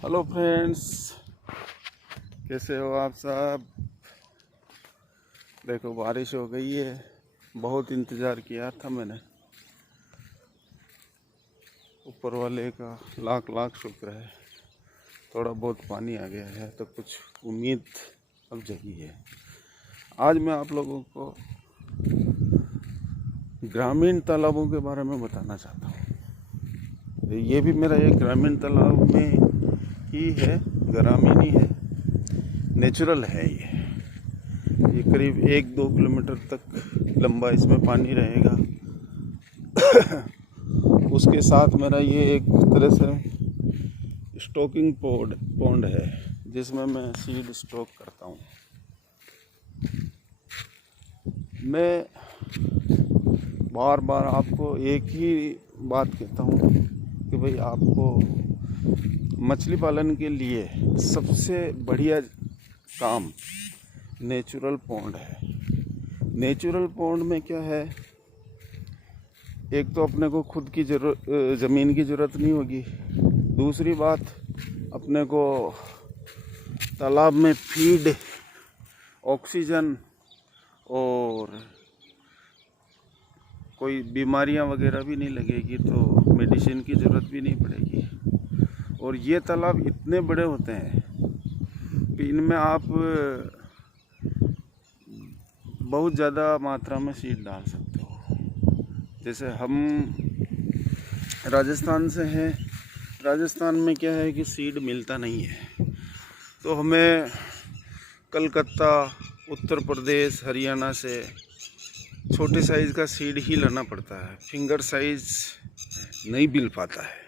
Hello friends, कैसे हो आप सब। देखो बारिश हो गई है। बहुत इंतज़ार किया था मैंने। ऊपर वाले का लाख लाख शुक्र है, थोड़ा बहुत पानी आ गया है तो कुछ उम्मीद अब जगी है। आज मैं आप लोगों को ग्रामीण तालाबों के बारे में बताना चाहता हूँ। ये भी मेरा एक ग्रामीण तालाब में ही है, ग्रामीण ही है, नेचुरल है। ये करीब 1-2 किलोमीटर तक लंबा इसमें पानी रहेगा। उसके साथ मेरा ये एक तरह से स्टॉकिंग पॉन्ड है जिसमें मैं सीड स्टॉक करता हूँ। मैं बार बार आपको एक ही बात कहता हूँ कि भाई आपको मछली पालन के लिए सबसे बढ़िया काम नेचुरल पॉन्ड है। नेचुरल पॉन्ड में क्या है, एक तो अपने को खुद की ज़मीन की ज़रूरत नहीं होगी। दूसरी बात, अपने को तालाब में फीड, ऑक्सीजन और कोई बीमारियां वगैरह भी नहीं लगेगी, तो मेडिसिन की ज़रूरत भी नहीं पड़ेगी। और ये तालाब इतने बड़े होते हैं कि इनमें आप बहुत ज़्यादा मात्रा में सीड डाल सकते हो। जैसे हम राजस्थान से हैं, राजस्थान में क्या है कि सीड मिलता नहीं है, तो हमें कलकत्ता, उत्तर प्रदेश, हरियाणा से छोटे साइज़ का सीड ही लाना पड़ता है। फिंगर साइज़ नहीं मिल पाता है।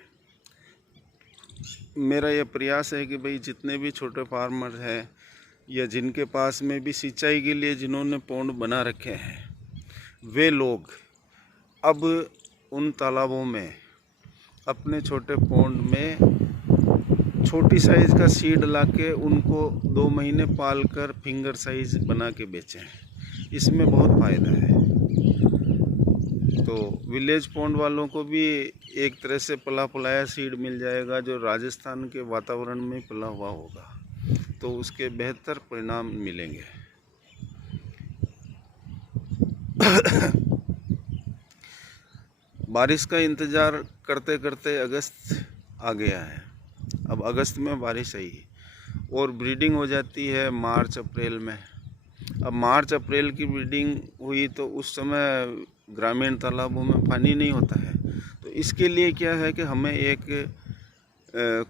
मेरा यह प्रयास है कि भाई जितने भी छोटे फार्मर हैं या जिनके पास में भी सिंचाई के लिए जिन्होंने पॉन्ड बना रखे हैं, वे लोग अब उन तालाबों में, अपने छोटे पॉन्ड में छोटी साइज़ का सीड लाके उनको 2 महीने पाल कर फिंगर साइज़ बना के बेचें। इसमें बहुत फ़ायदा है। तो विलेज पॉन्ड वालों को भी एक तरह से पला पुलाया सीड मिल जाएगा जो राजस्थान के वातावरण में पला हुआ होगा, तो उसके बेहतर परिणाम मिलेंगे। बारिश का इंतज़ार करते करते अगस्त आ गया है। अब अगस्त में बारिश आई और ब्रीडिंग हो जाती है मार्च अप्रैल में। अब मार्च अप्रैल की ब्रीडिंग हुई तो उस समय ग्रामीण तालाबों में पानी नहीं होता है। तो इसके लिए क्या है कि हमें एक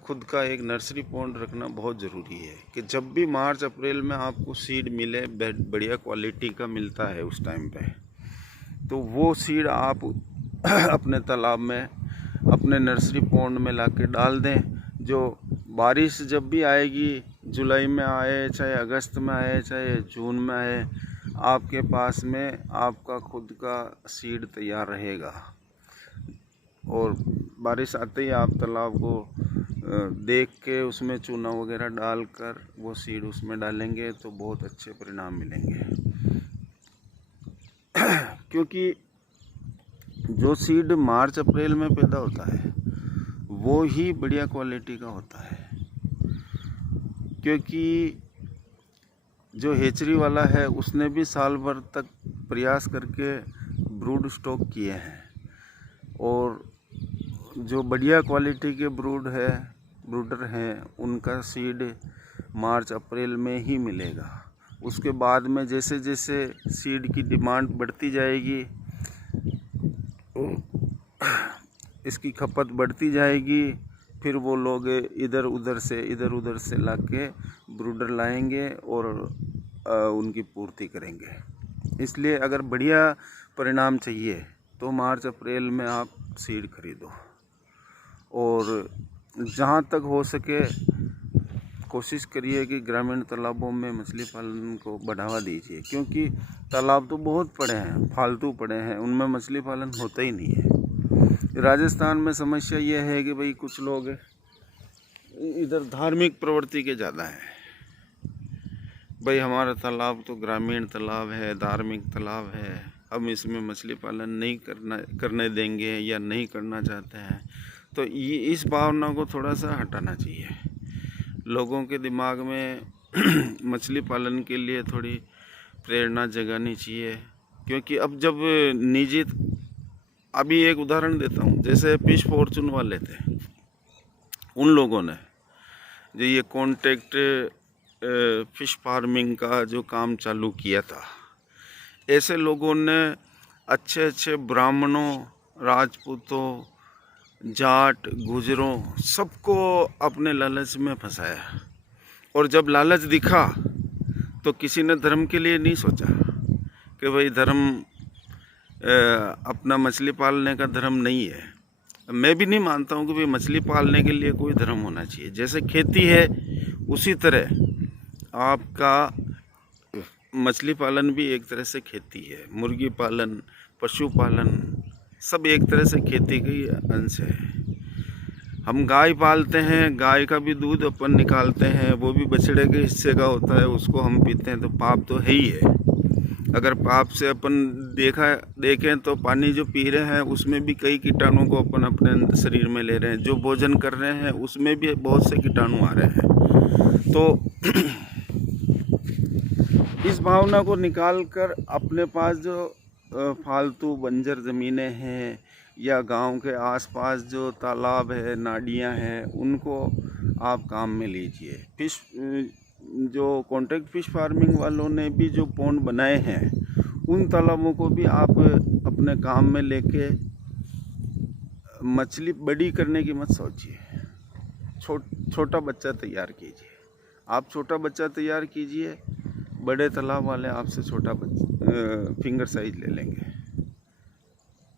खुद का एक नर्सरी पॉन्ड रखना बहुत ज़रूरी है कि जब भी मार्च अप्रैल में आपको सीड मिले, बढ़िया क्वालिटी का मिलता है उस टाइम पे, तो वो सीड आप अपने तालाब में, अपने नर्सरी पॉन्ड में लाके डाल दें। जो बारिश जब भी आएगी, जुलाई में आए, चाहे अगस्त में आए, चाहे जून में आए, आपके पास में आपका खुद का सीड तैयार रहेगा। और बारिश आते ही आप तालाब को देख के उसमें चूना वगैरह डालकर वो सीड उसमें डालेंगे तो बहुत अच्छे परिणाम मिलेंगे। क्योंकि जो सीड मार्च अप्रैल में पैदा होता है वो ही बढ़िया क्वालिटी का होता है। क्योंकि जो हेचरी वाला है उसने भी साल भर तक प्रयास करके ब्रूड स्टॉक किए हैं, और जो बढ़िया क्वालिटी के ब्रूडर हैं उनका सीड मार्च अप्रैल में ही मिलेगा। उसके बाद में जैसे जैसे सीड की डिमांड बढ़ती जाएगी, इसकी खपत बढ़ती जाएगी, फिर वो लोग इधर उधर से लाके ब्रूडर लाएंगे और उनकी पूर्ति करेंगे। इसलिए अगर बढ़िया परिणाम चाहिए तो मार्च अप्रैल में आप सीड खरीदो, और जहाँ तक हो सके कोशिश करिए कि ग्रामीण तालाबों में मछली पालन को बढ़ावा दीजिए। क्योंकि तालाब तो बहुत पड़े हैं, फालतू पड़े हैं, उनमें मछली पालन होता ही नहीं है। राजस्थान में समस्या यह है कि भाई कुछ लोग इधर धार्मिक प्रवृत्ति के ज़्यादा हैं। भाई हमारा तालाब तो ग्रामीण तालाब है, धार्मिक तालाब है, हम इसमें मछली पालन नहीं करने देंगे या नहीं करना चाहते हैं। तो ये इस भावना को थोड़ा सा हटाना चाहिए। लोगों के दिमाग में मछली पालन के लिए थोड़ी प्रेरणा जगानी चाहिए, क्योंकि अब जब निजी, अभी एक उदाहरण देता हूँ, जैसे फिश फॉर्चून वाले थे, उन लोगों ने जो ये कॉन्ट्रैक्ट फिश फार्मिंग का जो काम चालू किया था, ऐसे लोगों ने अच्छे अच्छे ब्राह्मणों, राजपूतों, जाट, गुजरों सबको अपने लालच में फंसाया। और जब लालच दिखा तो किसी ने धर्म के लिए नहीं सोचा कि भाई धर्म अपना मछली पालने का धर्म नहीं है। मैं भी नहीं मानता हूँ कि भाई मछली पालने के लिए कोई धर्म होना चाहिए। जैसे खेती है उसी तरह आपका मछली पालन भी एक तरह से खेती है। मुर्गी पालन, पशुपालन सब एक तरह से खेती का अंश है। हम गाय पालते हैं, गाय का भी दूध अपन निकालते हैं, वो भी बछड़े के हिस्से का होता है, उसको हम पीते हैं, तो पाप तो है ही है। अगर पाप से अपन देखें तो पानी जो पी रहे हैं उसमें भी कई कीटाणु को अपन अपने शरीर में ले रहे हैं। जो भोजन कर रहे हैं उसमें भी बहुत से कीटाणु आ रहे हैं। तो इस भावना को निकाल कर अपने पास जो फालतू बंजर ज़मीनें हैं या गांव के आसपास जो तालाब है, नाडियां हैं, उनको आप काम में लीजिए। फिश जो कॉन्ट्रैक्ट फिश फार्मिंग वालों ने भी जो पॉन्ड बनाए हैं, उन तालाबों को भी आप अपने काम में लेके मछली बड़ी करने की मत सोचिए। छोटा बच्चा तैयार कीजिए। आप छोटा बच्चा तैयार कीजिए, बड़े तालाब वाले आपसे छोटा फिंगर साइज ले लेंगे,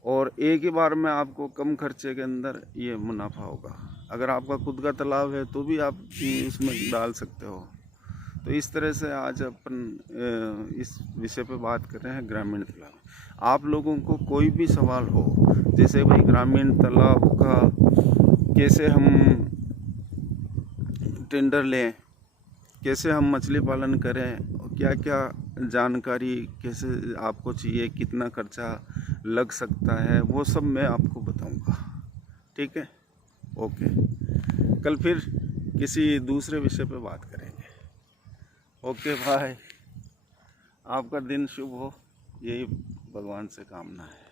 और एक ही बार में आपको कम खर्चे के अंदर ये मुनाफा होगा। अगर आपका खुद का तालाब है तो भी आप उसमें डाल सकते हो। तो इस तरह से आज अपन इस विषय पे बात कर रहे हैं, ग्रामीण तालाब। आप लोगों को कोई भी सवाल हो, जैसे भाई ग्रामीण तालाब का कैसे हम टेंडर लें, कैसे हम मछली पालन करें, क्या क्या जानकारी कैसे आपको चाहिए, कितना खर्चा लग सकता है, वो सब मैं आपको बताऊंगा। ठीक है, ओके। कल फिर किसी दूसरे विषय पे बात करेंगे। ओके भाई, आपका दिन शुभ हो, यही भगवान से कामना है।